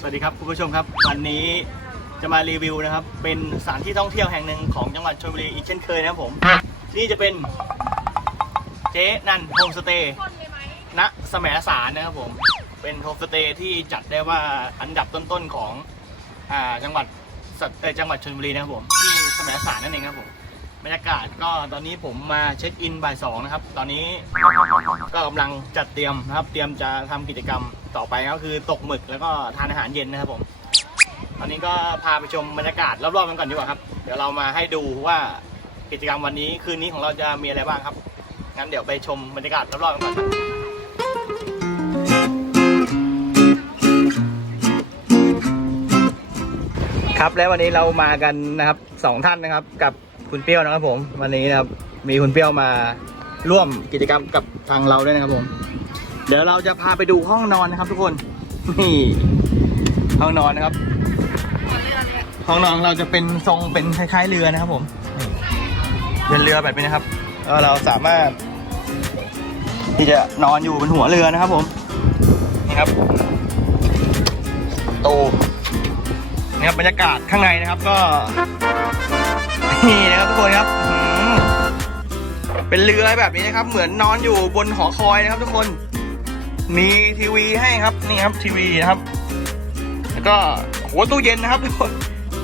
สวัสดีครับคุณผู้ชมครับ วันนี้จะมารีวิวนะครับ เป็นสถานที่ท่องเที่ยวแห่งหนึ่งของจังหวัดชลบุรีอีกเช่นเคยนะครับผมที่นี่จะเป็นเจ๊นันโฮมสเตย์ณสมสารนะครับผม เป็นโฮมสเตย์ที่จัดได้ว่าอันดับต้นๆของอ่าจังหวัดสตจังหวัดชลบุรีนะครับผม ที่แสมสารนั่นเองครับผมบรรยากาศก็ตอนนี้ผมมาเช็คอินบ่ายสองนะครับ ตอนนี้ก็กำลังจัดเตรียมนะครับ เตรียมจะทำกิจกรรม ต่อไปก็คือตกหมึกแล้วก็ทานอาหารเย็นนะครับผม ตอนนี้ก็พาไปชมบรรยากาศรอบๆกันก่อนดีกว่าครับ เดี๋ยวเรามาให้ดูว่ากิจกรรมวันนี้คืนนี้ของเราจะมีอะไรบ้างครับ งั้นเดี๋ยวไปชมบรรยากาศรอบๆกันก่อนครับครับและวันนี้เรามากันนะครับสองท่านนะครับ กับคุณเปรี้ยวนะครับผม วันนี้นะครับมีคุณเปรี้ยวมาร่วมกิจกรรมกับทางเราด้วยนะครับผม เดี๋ยวเราจะพาไปดูห้องนอนนะครับ ทุกคน นี่ ห้องนอนนะครับ ห้องนอนเราจะเป็นทรงเป็นคล้ายๆเรือนะครับ ผมเป็นเรือแบบนี้นะครับแล้วเราสามารถ ที่จะนอนอยู่บนหัวเรือนะครับ ผม นี่ครับตูนี่ครับบรรยากาศข้างในนะครับก็ นี่นะครับทุกคนครับเป็นเรือแบบนี้นะครับ เหมือนนอนอยู่บนหอคอยนะครับทุกคน มีทีวีให้ครับนี่ครับทีวีนะครับแล้วก็โหตู้เย็นนะครับทุกคน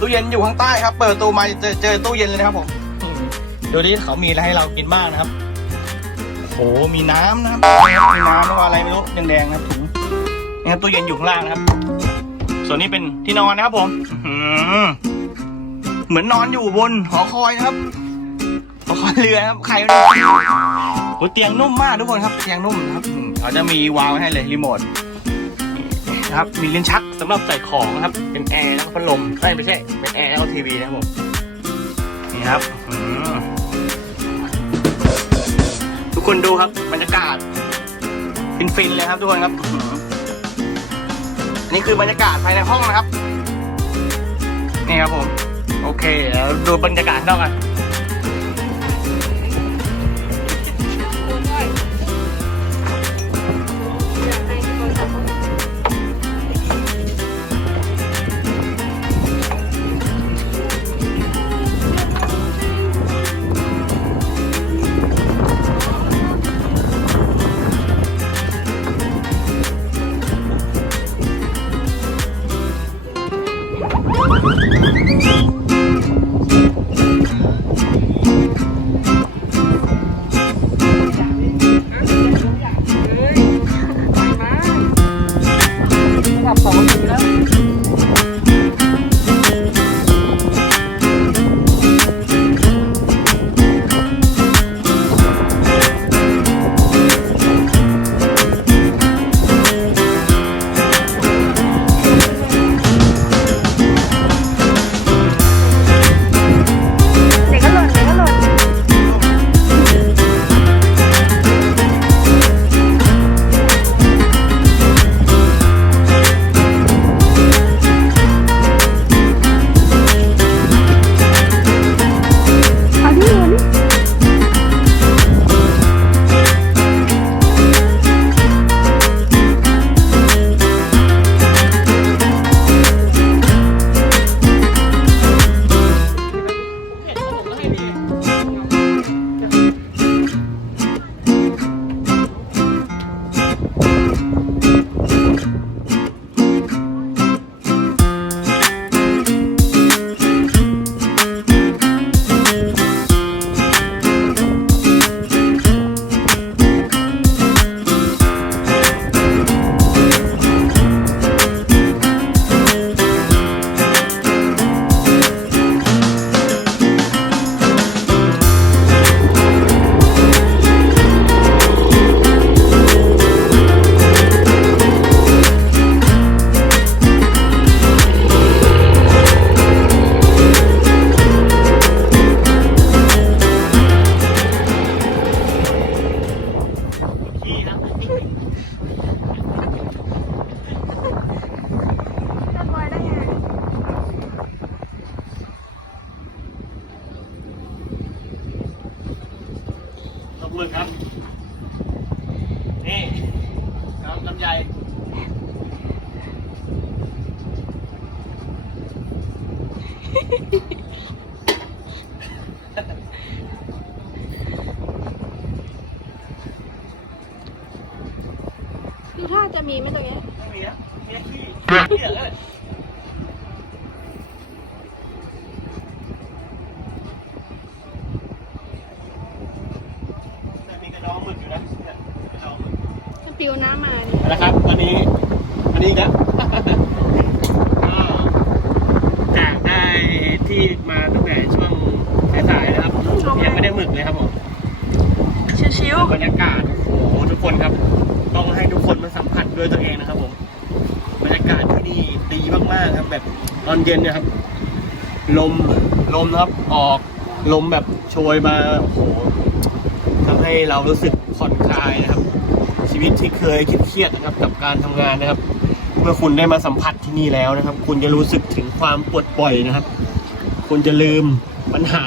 ตู้เย็นอยู่ข้างใต้ครับ เปิดตู้มาเจอเจอตู้เย็นเลยนะครับผมดูดิเขามีอะไรให้เรากินบ้างนะครับโอ้โหมีน้ำนะครับมีน้ำแล้วอะไรไม่รู้แดงๆนะครับถุงนี่ครับตู้เย็นอยู่ข้างล่างนะครับ ส่วนนี้เป็นที่นอนนะครับผมเหมือนนอนอยู่บนหอคอยนะครับหอคอยเรือครับใครไม่รู้เตียงนุ่มมากทุกคนครับเตียงนุ่มนะครับ เขาจะมีวาล์วไว้ให้เลยรีโมทนะครับมีลิ้นชักสำหรับใส่ของนะครับ เป็นแอร์แล้วก็พัดลมไม่ไม่ใช่เป็นแอร์แล้วก็ทีวีนะครับผมนี่ครับอืมทุกคนดูครับบรรยากาศฟินๆเลยครับทุกคนครับอื้อหืออันนี้คือบรรยากาศภายในห้องนะครับนี่ครับผม โอเคเดี๋ยวดูบรรยากาศข้างนอกกัน หมึกอยู่นะเนี่ยกระดองหมึกมันปิวน้ำมาเนี่ยนะครับ วันนี้วันนี้นะก็จากได้ที่มาตั้งแต่ช่วงสายๆนะครับยังไม่ได้หมึกเลยครับผมชิวบรรยากาศโอ้โหทุกคนครับ ต้องให้ทุกคนมาสัมผัสด้วยตัวเองนะครับผมบรรยากาศที่นี่ดีมากๆครับ แบบตอนเย็นเนะครับ ลมลมนะครับออกลมแบบโชยมาโอ้โห ทำให้เรารู้สึกผ่อนคลายนะครับ ชีวิตที่เคยคเครียดนะครับกับการทำงานนะครับ เมื่อคุณได้มาสัมผัสที่นี่แล้วนะครับ คุณจะรู้สึกถึงความปลดปล่อยนะครับ คุณจะลืมปัญหา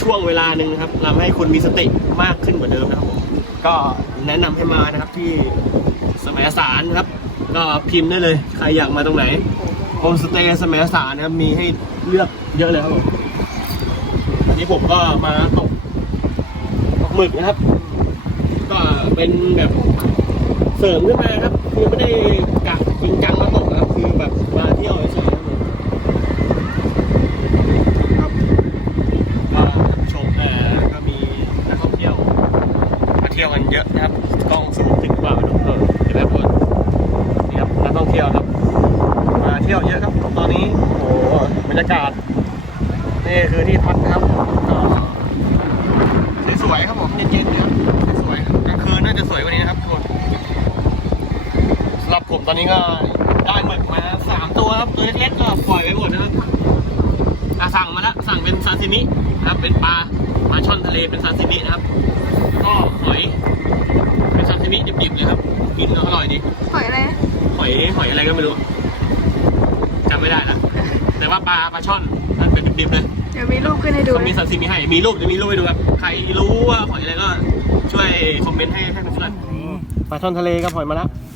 ช่วงเวลาหนึ่งนะครับทำให้คุณมีสติมากขึ้นกว่าเดิมนะครับผมก็แนะนำให้มานะครับที่สมัยสารครับ ก็พิมพ์ได้เลย ใครอยากมาตรงไหนโฮมสเตย์สมัยสารนะครับมีให้เลือกเยอะเลยครับผมอันนี้ผมก็มาตก หมึกนะครับ ก็เป็นแบบเสริมขึ้นมาครับ คือไม่ได้กะจริงจังมาตกนะครับ คือแบบมาเที่ยวเฉยๆครับผมครับก็ชมเอ่อก็มีนักท่องเที่ยวมาเที่ยวกันเยอะนะครับกล้องสูงถึงกว่าไปดูเออเห็นไหมคนนี่ครับนักท่องเที่ยวครับ มาเที่ยวเยอะครับตอนนี้โอ้โหบรรยากาศนี่คือที่พักนะครับก็สวยๆครับผมเย็นๆนะครับสวยๆกลางคืนน่าจะสวยกว่านี้นะครับทุกคนสำหรับผม ตอนนี้ก็ได้หมึกมาสามตัวครับตัวเล็กๆก็ปล่อยไปหมดนะครับอะสั่งมาแล้วสั่งเป็นซาซิมินะครับเป็นปลาปลาช่อนทะเลเป็นซาซิมินะครับก็หอยเป็นซาซิมิดิบๆเลยครับกินก็อร่อยดีๆหอยอะไรหอยหอยอะไรก็ไม่รู้จำไม่ได้ละแต่ว่าปลาปลาช่อนนั่นเป็นดิบๆเลยเดี๋ยวมีรูปขึ้นให้ดูเขามีซาซิมิให้มีรูปจะมีรูปให้ดูครับใครรู้ว่าหอยอะไรก็ช่วยคอมเมนต์ให้ให้เพื่อนๆปลาช่อนทะเลก็หอยมาแล้วใช่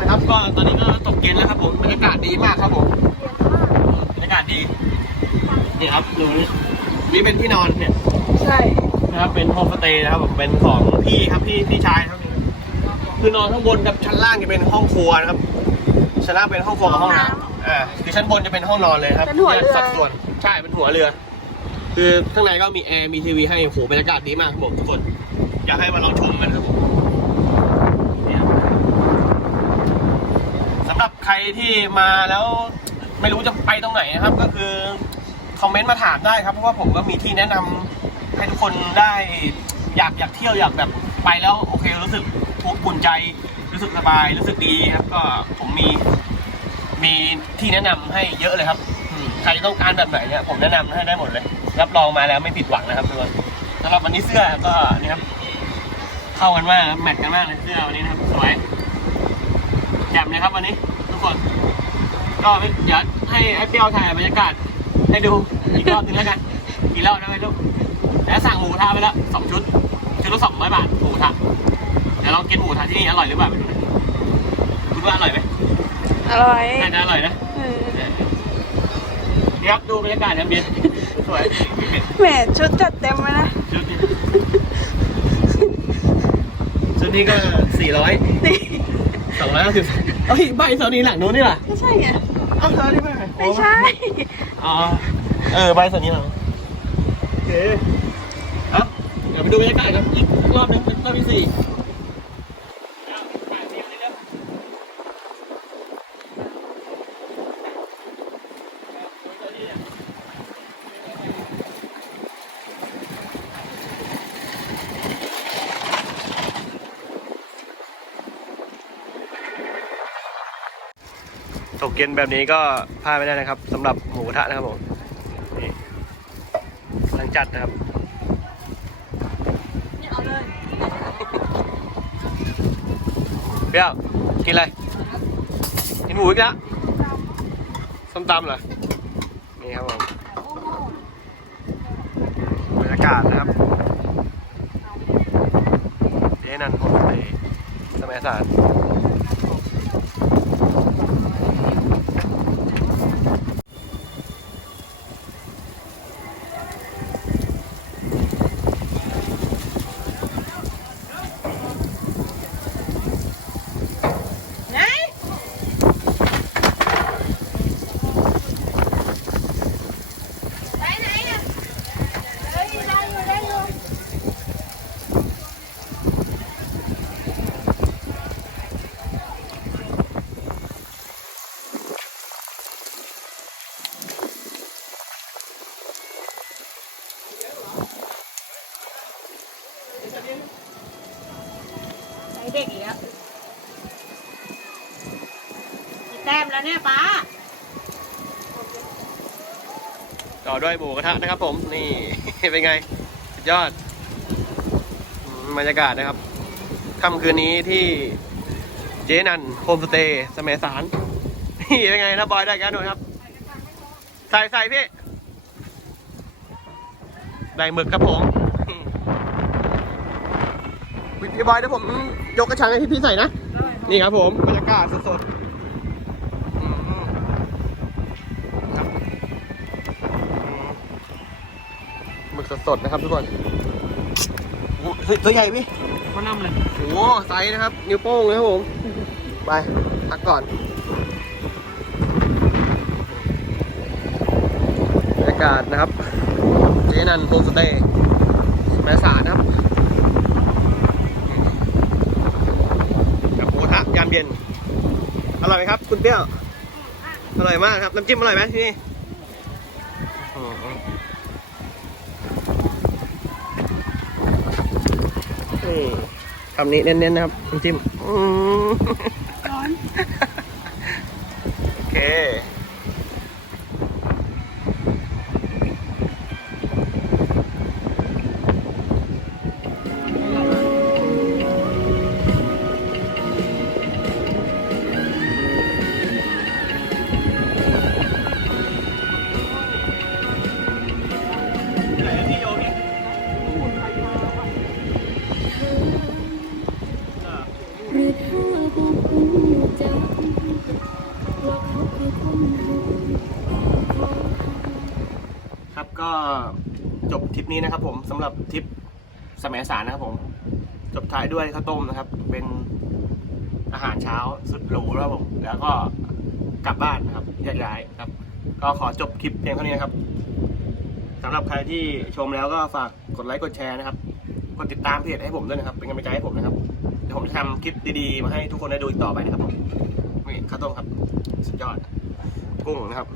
นะครับก็ตอนนี้ก็ตกเย็นแล้วครับผมบรรยากาศดีมากครับผมบรรยากาศดีนี่ครับดูนี่นี่เป็นที่นอนเนี่ยใช่นะครับเป็นโฮมสเตย์นะครับผมเป็นของพี่ครับพี่พี่ชายครับคือนอนข้างบนกับชั้นล่างจะเป็นห้องครัวนะครับชั้นล่างเป็นห้องครัวกับห้องน้ำอ่าคือชั้นบนจะเป็นห้องนอนเลยครับเป็นหัวเรือแยกสัดส่วนใช่เป็นหัวเรือ คือข้างในก็มีแอร์มีทีวีให้โอ้โหบรรยากาศดีมากครับผมทุกคนอยากให้มาลองชมกันครับผมเนี่ยสำห รับใครที่มาแล้วไม่รู้จะไปตรงไหนนะครับ ก็คือคอมเมนต์มาถามได้ครับเพราะว่าผมก็มีที่แนะนำให้ทุกคนได้อยากอยากเที่ยวอยากแบบไปแล้วโอเครู้สึกทุกข์อุ่นใจรู้สึกสบายรู้สึกดีครับ ก็ผมมีมีที่แนะนำให้เยอะเลยครับใครต้องการแบบไหนเนี่ยผมแนะนำให้ได้หมดเลย รับรองมาแล้วไม่ผิดหวังนะครับทุกคนสำหรับวันนี้เสื้อก็นี่ครับเข้ากันมากครับแมทกันมากเลยเสื้อวันนี้นะครับสวยแจ่มเลยครับวันนี้ ทุกคน ก็เดี๋ยวให้ไอ้เปรี้ยวถ่ายบรรยากาศ ให้ดูอีกรอบหนึงแล้วกันกี่รอบได้ไหมลูกแล้วสั่งหมูกระทะไปแล้วสองชุด ชุดละสองร้อยบาทหมูกระทะเดี๋ยวลองกินหมูกระทะที่นี่อร่อยหรือเปล่าไปดูนะคุณว่าอร่อยไหมอร่อยน่าจะอร่อยนะเออเดี๋ยวครับดูบรรยากาศนะเบียร์สวยแหมชุดจัดเต็มเลยนะชุดนี้ชุดนี้ก็สี่ร้อยสองร้อยห้าสิบ เอ้ยใบเสานี้หลังนู้นนี่หรอไม่ใช่ไงเอ้าเสานี้ไปไหนไม่ใช่อ๋อเออใบเสานี้หลังโอเคเอ้าเดี๋ยวไปดูบรรยากาศกันอีกรอบนึงเป็นรอบที่สี่ ตกเย็นแบบนี้ก็พลาดไม่ได้นะครับสำหรับหมูกระทะนะครับผมนี่กำลังจัดนะครับนี่เอาเลยเปรี้ยวกินอะไรกินหมูอีกแล้วส้มตำเหรอนี่ครับผมบรรยากาศนะครับเจ๊นันโฮมสเตย์สมัยศาสตร์ แต้มแล้ว เนี่ยป้าต่อด้วยหมูกระทะนะครับผมนี่ เป็นไง สุดยอดบรรยากาศนะครับค่ำคืนนี้ที่เจนันโฮมสเตย์สมัยสารนี่เป็นไงนะบอยได้กันหน่อยครับ ใส่ใส่พี่ ได้หมึกครับผมพี่บอยเดี๋ยวผมยกกระชังให้พี่ใส่นะ นี่ครับผมบรรยากาศสดๆ สดๆนะครับทุกคนโอ้เฮ้ยตัวใหญ่พี่เขานำเลยโอ้โหไซส์นะครับ นิ้วโป้งเลยครับผม ไปพักก่อนบรรยากาศนะครับ เจนันโฮมสเตย์แม่สารนะครับกับหมูกระทะยามเย็น อร่อยไหมครับ คุณเปรี้ยว อร่อยมากครับ น้ำจิ้มอร่อยไหมที่นี่อืมนี่ คำนี้เน้นๆนะครับน้ำจิ้ม ครับก็จบทริปนี้นะครับ ผมสำหรับทริปสมัยสารนะครับผม จบท้ายด้วยข้าวต้มนะครับ เป็นอาหารเช้าสุดหรูนะครับผม แล้วก็กลับบ้านนะครับแยกย้ายครับ ก็ขอจบคลิปเพียงเท่านี้นครับสำหรับใครที่ชมแล้วก็ฝากกดไลค์กดแชร์นะครับกดติดตามเพจให้ผมด้วยนะครับ เป็นกำลังใจให้ผมนะครับเดี๋ยวผมจะทำคลิปดีๆ มาให้ทุกคนได้ดูอีกต่อไปนะครับผมนี่ข้าวต้มครับ สุดยอด กุ้งนะครับ